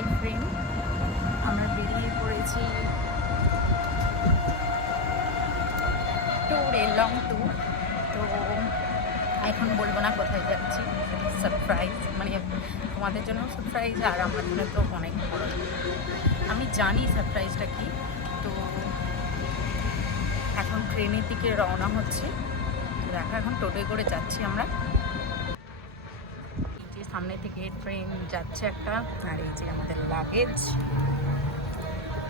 Hi friend, আমরা বেরিয়ে পড়েছি ট্যুরে, লং ট্যুর। তো এখন বলবো না কোথায় যাচ্ছি, সারপ্রাইজ, মানে তোমাদের জন্য সারপ্রাইজ আর আমার জন্য তো অনেক বড়। আমি জানি সারপ্রাইজটা কি। তো এখন ট্রেনের দিকে রওনা হচ্ছে। দেখো এখন টোটোয় করে যাচ্ছি আমরা। এই যে সামনে থেকে ট্রেন যাচ্ছে একটা, আর এই যে আমাদের লাগেজ।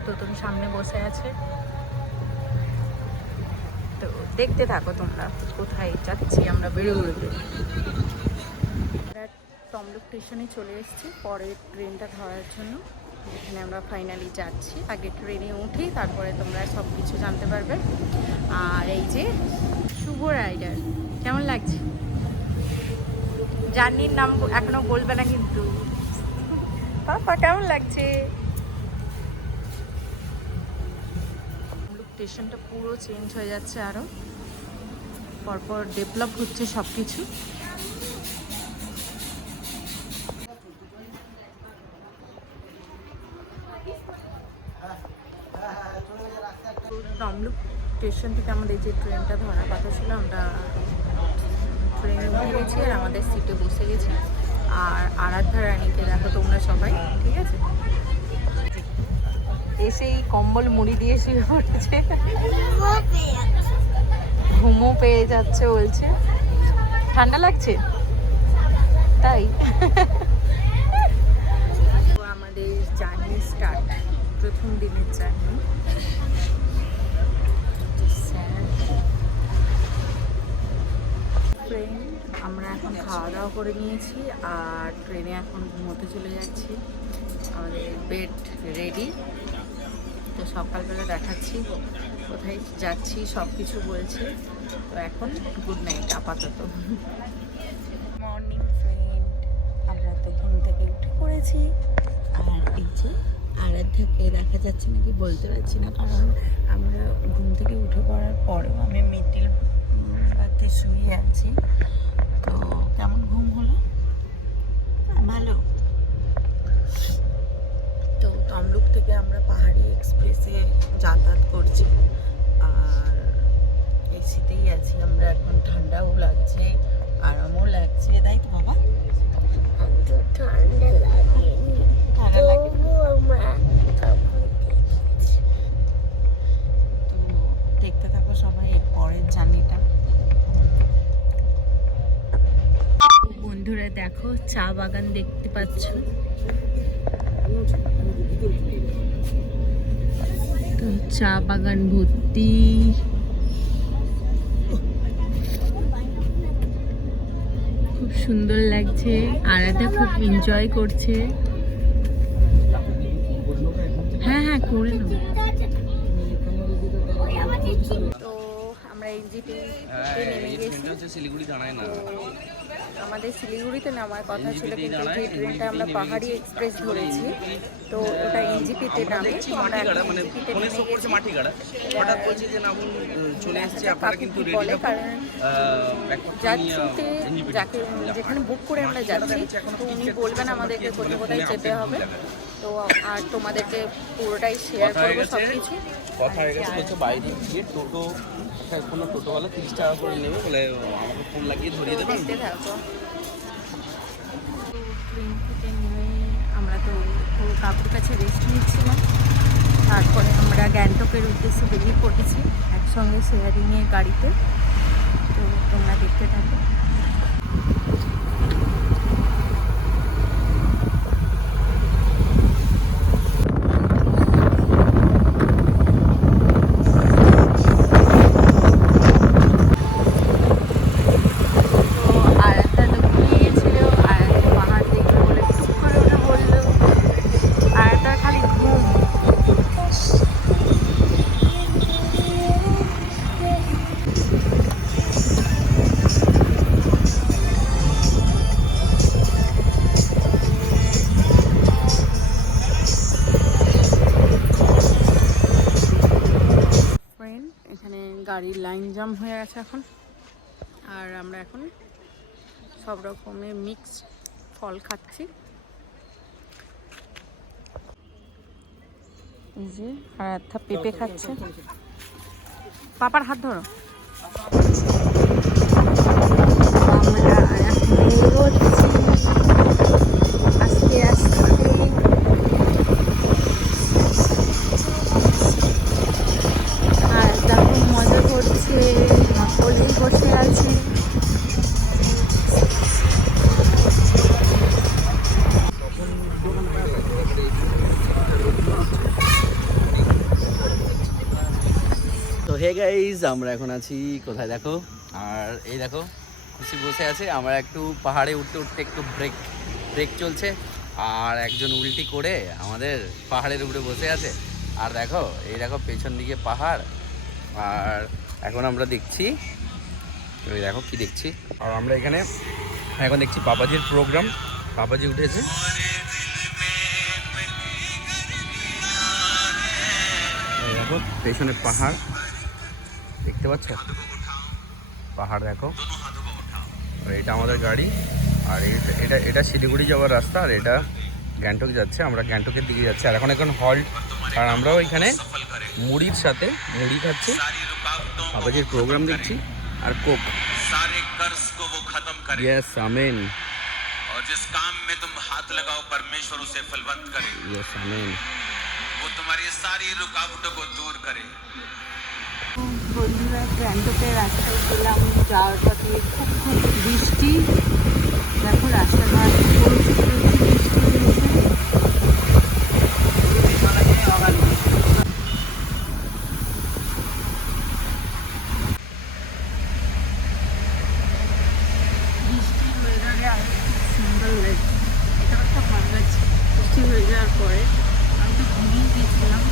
তো তুমি সামনে বসে আছে, তো দেখতে থাকো তোমরা কোথায় যাচ্ছি আমরা বেরোবে। আমরা তমলুক স্টেশনে চলে এসেছি পরের ট্রেনটা ধরার জন্য, যেখানে আমরা ফাইনালি যাচ্ছি। আগে ট্রেনে উঠি, তারপরে তোমরা সব কিছু জানতে পারবে। আর এই যে শুভ রাইডার, কেমন লাগছে? জার্নির নাম এখনো বলবে না কিন্তু। পাপা কেমন লাগছে? স্টেশনটা পুরো চেঞ্জ হয়ে যাচ্ছে, আরো পরপর ডেভেলপ হচ্ছে সব কিছু। তমলুক স্টেশন থেকে আমাদের যে ট্রেনটা ধরার কথা ছিল, আমরা ট্রেনে উঠে গেছি আর আমাদের সিটে বসে গেছি। আর আরাধ্যা রানীকে দেখো তোমরা সবাই, ঠিক আছে? এসেই কম্বল মুড়ি দিয়ে শুয়ে পড়েছে, ঘুমও পেয়ে যাচ্ছে বলছে। ঠান্ডা লাগছে তাই। তো আমাদের জার্নি স্টার্ট, প্রথম দিনের জার্নি। ট্রেন আমরা এখন খাওয়া দাওয়া করে নিয়েছি আর ট্রেনে এখন ঘুমোতে চলে যাচ্ছি। আমাদের বেড রেডি। তো সকালবেলা দেখাচ্ছি কোথায় যাচ্ছি, সব কিছু বলছে। তো এখন গুড নাইট আপাতত। মর্নিং ফ্রেন্ড, আমরা তো ঘুম থেকে উঠে পড়েছি। আর এই যে আরাধ্যাকে দেখা যাচ্ছে নাকি বলতে পারছি না, কারণ আমরা ঘুম থেকে উঠে পড়ার পরেও আমি মিডিল বার্থে শুয়ে আছি। তো কেমন ঘুম হলো? ভালো। তো তমলুক থেকে আমরা পাহাড়ি এক্সপ্রেসে যাতায়াত করছি আর এসিতেই আছি আমরা এখন। ঠান্ডাও লাগছে, আরামও লাগছে, তাই তো বাবা? ঠান্ডা লাগে, ঠান্ডা লাগে। তো দেখতে থাকো সবাই এর পরের জার্নিটা। বন্ধুরা দেখো, চা বাগান দেখতে পাচ্ছ। তো চা বাগান ভর্তি, খুব সুন্দর লাগছে। আরাধ্যা খুব এনজয় করছে। হ্যাঁ হ্যাঁ করে নাও। তো আমরা এনজিপি নেমে গেছি। শিলিগুড়ি দাঁড়ায় না, আমাদের শিলিগুড়িতে নামার কথা ছিল, কিন্তু যে ট্রেনটা আমরা পাহাড়ি এক্সপ্রেস ধরেছি, তো ওটা এনজিপিতে নামে। তো আমরা এনজিপিতে নেমে গেছি। হঠাৎ বলছে যে নামুন, চলে এসেছি, আপনারা কিন্তু বলে, কারণ যাচ্ছিতে যাকে যেখানে বুক করে আমরা যাচ্ছি, তো উনি বলবেন আমাদেরকে কোথায় কোথায় যেতে হবে। তো আর তোমাদেরকে পুরোটাই শেয়ার করবো সব কিছু। কথা হয়ে গেছে, বলছে বাইরে গিয়ে টোটো, কোনো টোটোওয়ালা 30 টাকা করে নেবে বলে, আমাকে ফোন লাগিয়ে ধরিয়ে দেবেন। দেখতে থাকো। ট্রেন থেকে নেমে আমরা তো কাকুর কাছে রেস্ট নিচ্ছিলাম। তারপরে আমরা গ্যাংটকের উদ্দেশ্যে বেরিয়ে পড়েছি একসঙ্গে শেয়ারিংয়ের গাড়িতে। তো তোমরা দেখতে থাকো। গাড়ির লাইন জাম হয়ে গেছে এখন। আর আমরা এখন সব রকমের মিক্স ফল খাচ্ছি। এই যে আরাধ্যা পেঁপে খাচ্ছে। পাপার হাত ধরো। আমরা এখন এগোচ্ছি আস্তে আস্তে। আর দেখো মজা করছে, নকলেই বসে আছে। তো হে গাইজ, আমরা এখন আছি কোথায় দেখো, আর এই দেখো খুশি বসে আছে। আমরা একটু পাহাড়ে উঠতে উঠতে একটু ব্রেক চলছে, আর একজন উল্টি করে আমাদের পাহাড়ের উপরে বসে আছে। আর দেখো এই দেখো পেছন দিকে পাহাড়, আর এখন আমরা দেখছি, এই দেখো কি দেখছি, আর আমরা এখানে এখন দেখছি পাপাজির প্রোগ্রাম। পাপাজি উঠেছে, এই দেখো পেছনে পাহাড় দেখতে পাচ্ছ, পাহাড় দেখো। আর এটা আমাদের গাড়ি, আর এটা শিলিগুড়ি যাওয়ার রাস্তা, আর এটা গ্যাংটক যাচ্ছে। আমরা গ্যাংটকের দিকে যাচ্ছি, আর এখন হল্ট। আর আমরাও এখানে মুড়ির সাথে মুড়ি খাচ্ছি, বাবাজির প্রোগ্রাম দেখছি, আর কোক। यस आमीन। और जिस काम में तुम हाथ लगाओ परमेश्वर उसे फलवंत करे। यस आमीन। वो तुम्हारी सारी रुकावटों को दूर करे। বন্ধুরা গ্যাংটকের রাস্তায় গেলাম, যাওয়ার পথে খুব বৃষ্টি। দেখো রাস্তাঘাট বৃষ্টি বৃষ্টির ওয়েদারে আর সুন্দর লাগছে। এটা একটা ভালো লাগছে বৃষ্টি হয়ে যাওয়ার পরে। আমি তো ঘুমিয়ে গেছিলাম।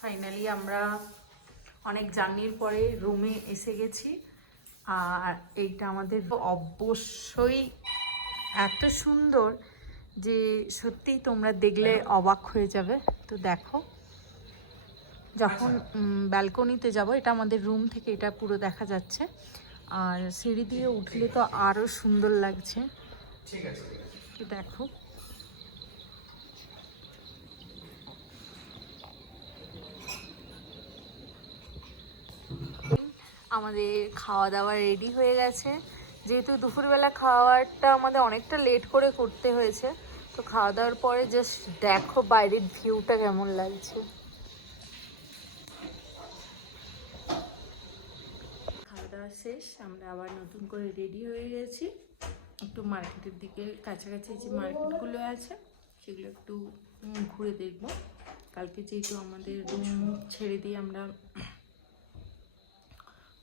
ফাইনালি আমরা অনেক জার্নির পরে রুমে এসে গেছি, আর এইটা আমাদের অবশ্যই এত সুন্দর যে সত্যিই তোমরা দেখলে অবাক হয়ে যাবে। তো দেখো, যখন ব্যালকনিতে যাব, এটা আমাদের রুম থেকে এটা পুরো দেখা যাচ্ছে, আর সিঁড়ি দিয়ে উঠলে তো আরও সুন্দর লাগছে। তো দেখো আমাদের খাওয়া দাওয়া রেডি হয়ে গেছে। যেহেতু দুপুরবেলা খাওয়াটা আমাদের অনেকটা লেট করে করতে হয়েছে, তো খাওয়া দাওয়ার পরে জাস্ট দেখো বাইরের ভিউটা কেমন লাগছে। খাওয়া দাওয়া শেষ, আমরা আবার নতুন করে রেডি হয়ে গেছি। একটু মার্কেটের দিকে, কাছাকাছি যে মার্কেটগুলো আছে সেগুলো একটু ঘুরে দেখব। কালকে যেহেতু আমাদের রুম ছেড়ে দিয়ে আমরা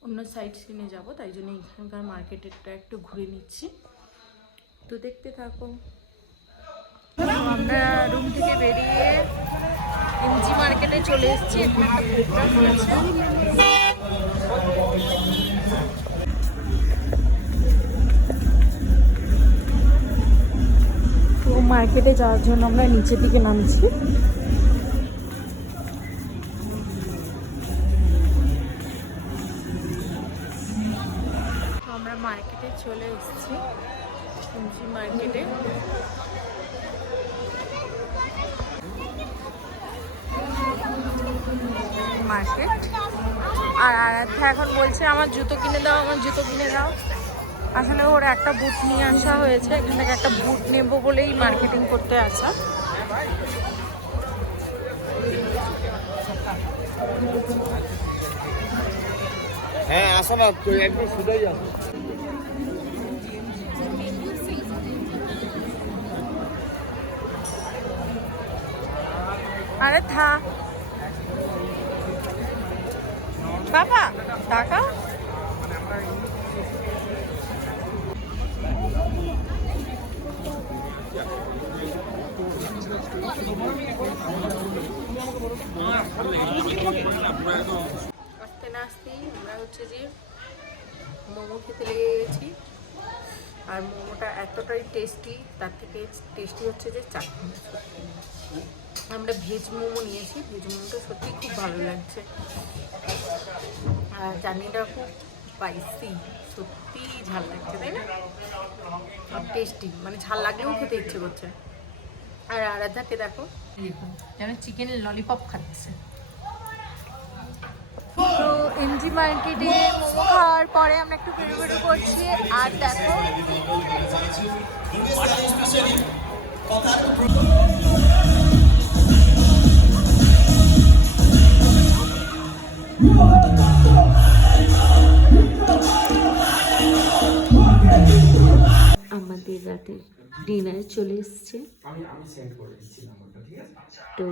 অন্য সাইড সিনে যাব, তাই জন্য এখানকার মার্কেটেরটা একটু ঘুরে নিচ্ছি। তো দেখতে থাকো। আমরা রুম থেকে বেরিয়ে এমজি মার্কেটে চলে এসেছি। এখানে একটা প্রোগ্রাম হয়েছে। তো মার্কেটে যাওয়ার জন্য আমরা নিচের দিকে নামছি। আমরা মার্কেটে চলে এসেছি, এমজি মার্কেটে। মার্কেট, আর আরাধ্যা এখন বলছে আমার জুতো কিনে দাও, আমার জুতো কিনে দাও। আসলে ওর একটা বুট নিয়ে আসা হয়েছে, এখান থেকে একটা বুট নেবো বলেই মার্কেটিং করতে আসা। হ্যাঁ আসো না, তুই একদম শুধুই আসো। আরে থা বাবা টাকা। আসতে না আসতেই আমরা হচ্ছে যে মোমো খেতে লেগে গেছি, আর মোমোটা এতটাই টেস্টি, তার থেকে টেস্টি হচ্ছে যে চাটনি। আমরা ভেজ মোমো নিয়েছি, ভেজ মোমোটা সত্যি খুব ভালো লাগছে, আর চাটনিটা খুব স্পাইসি, সত্যি ঝাল লাগছে, তাই না? আর টেস্টি, মানে ঝাল লাগলেও খেতে ইচ্ছে করছে। আর আরাধ্যাকে দেখো যেন চিকেন ললিপপ খাচ্ছে। তো এমজি মার্কেটে মোমো খাওয়ার পরে আমরা একটু বেরো করছি। আর দেখো আমাদের রাতে ডিনার চলে এসছে। তো